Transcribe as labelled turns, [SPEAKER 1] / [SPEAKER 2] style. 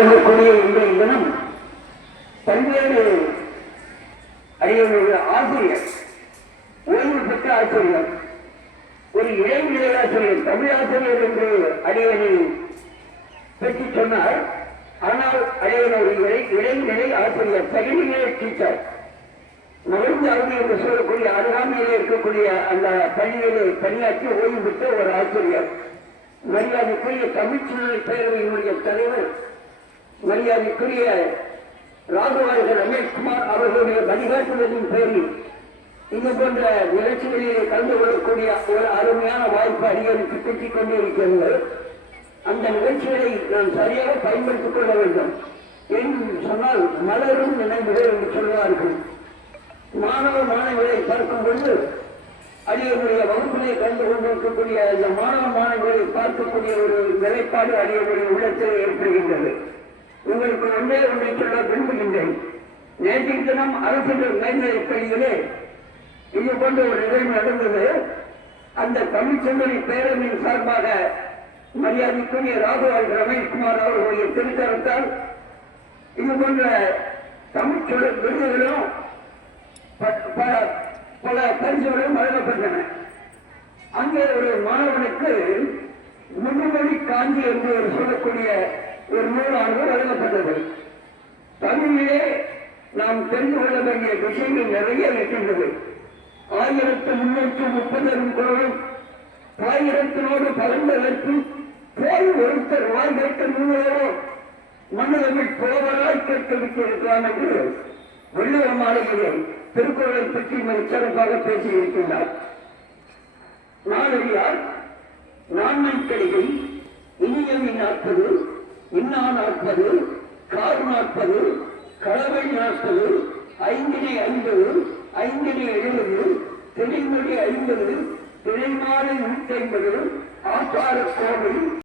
[SPEAKER 1] சொல்லக்கூடிய இன்றைய தினம் பல்வேறு அடியவர்களுடைய ஆசிரியர் ஓய்வு பெற்ற ஆசிரியர் ஒரு இளைஞர் ஆசிரியர் தமிழ் ஆசிரியர் என்று அடியனை பற்றி சொன்னார். ஆனால் அடியன் ஒரு இளை இளைஞரை ஆசிரியர் செகண்ட் டீச்சர் மகிழ்ந்து அவதி என்று சொல்லக்கூடிய அருகாமையிலே இருக்கக்கூடிய அந்த பள்ளியிலே பணியாற்றி ஓய்வு பெற்ற ஒரு ஆசிரியர். மரியாதைக்குரிய தமிழ்ச்சூழல் பேரவையினுடைய தலைவர் மரியாதைக்குரிய ராஜவாரிகள் ரமேஷ்குமார் அவர்களுடைய வழிகாட்டுதலின் பேரில் இது போன்ற நிகழ்ச்சிகளிலே கலந்து கொள்ளக்கூடிய ஒரு அருமையான வாய்ப்பு அதிகரித்து கிட்டிக் கொண்டிருக்கிறது. அந்த நிகழ்ச்சிகளை நாம் சரியாக பயன்படுத்திக் கொள்ள வேண்டும் என்று சொன்னால் மலரும் நினைவுகள் என்று சொல்வார்கள். மாணவ மாணவிகளை பார்க்கும் பொழுது அடியனுடைய வகுப்பிலே கலந்து கொண்டிருக்கக்கூடிய அந்த மாணவ மாணவிகளை பார்க்கக்கூடிய ஒரு நிலைப்பாடு அடியனுடைய உள்ளத்தில் ஏற்படுகின்றது. உங்களுக்கு ஒன்றே ஒன்றை சொல்ல விரும்புகின்றேன். நேற்றைய தினம் அரசு மேல்நிலைப் பள்ளியிலே இது போன்ற ஒரு நிகழ்வு நடந்தது. அந்த தமிழ்ச்செம்மொழி பேரவையின் சார்பாக மரியாதைக்குரிய ராகுவால் ரமேஷ்குமார் அவர்களுடைய திருத்தரத்தால் இது போன்ற தமிழ்ச்சொல் விருதுகளும் பல பரிசுகளும் வழங்கப்பட்டன. அங்கே ஒரு மாணவனுக்கு முதுமொழி காஞ்சி என்று சொல்லக்கூடிய ஒரு நூலானது வழங்கப்பட்டது தமிழிலே நாம் தெரிந்து கொள்ள வேண்டிய விஷயங்கள் நிறைய இருக்கின்றது. ஆயிரத்து முன்னூற்று முப்பதரும் குரலும் ஆயிரத்தினோடு பலந்ததற்கு போய் ஒருத்தர் வாய் கேட்க நூலோ மன்னதமிழ் போவராய் கேட்க என்று வெள்ளுவர் மாளிகையை திருக்குறளை பற்றி மிக சிறப்பாக பேசியிருக்கின்றார். நாளையார் நான்மை கடிகை இனியமை நாற்பது இன்னா நாற்பது கார் நாற்பது களவை நாற்பது ஐந்தினை ஐம்பது ஐந்தினை எழுபது தெளிமொழி ஐம்பது திணைமாலை நூற்றி ஐம்பது ஆசார கோவில்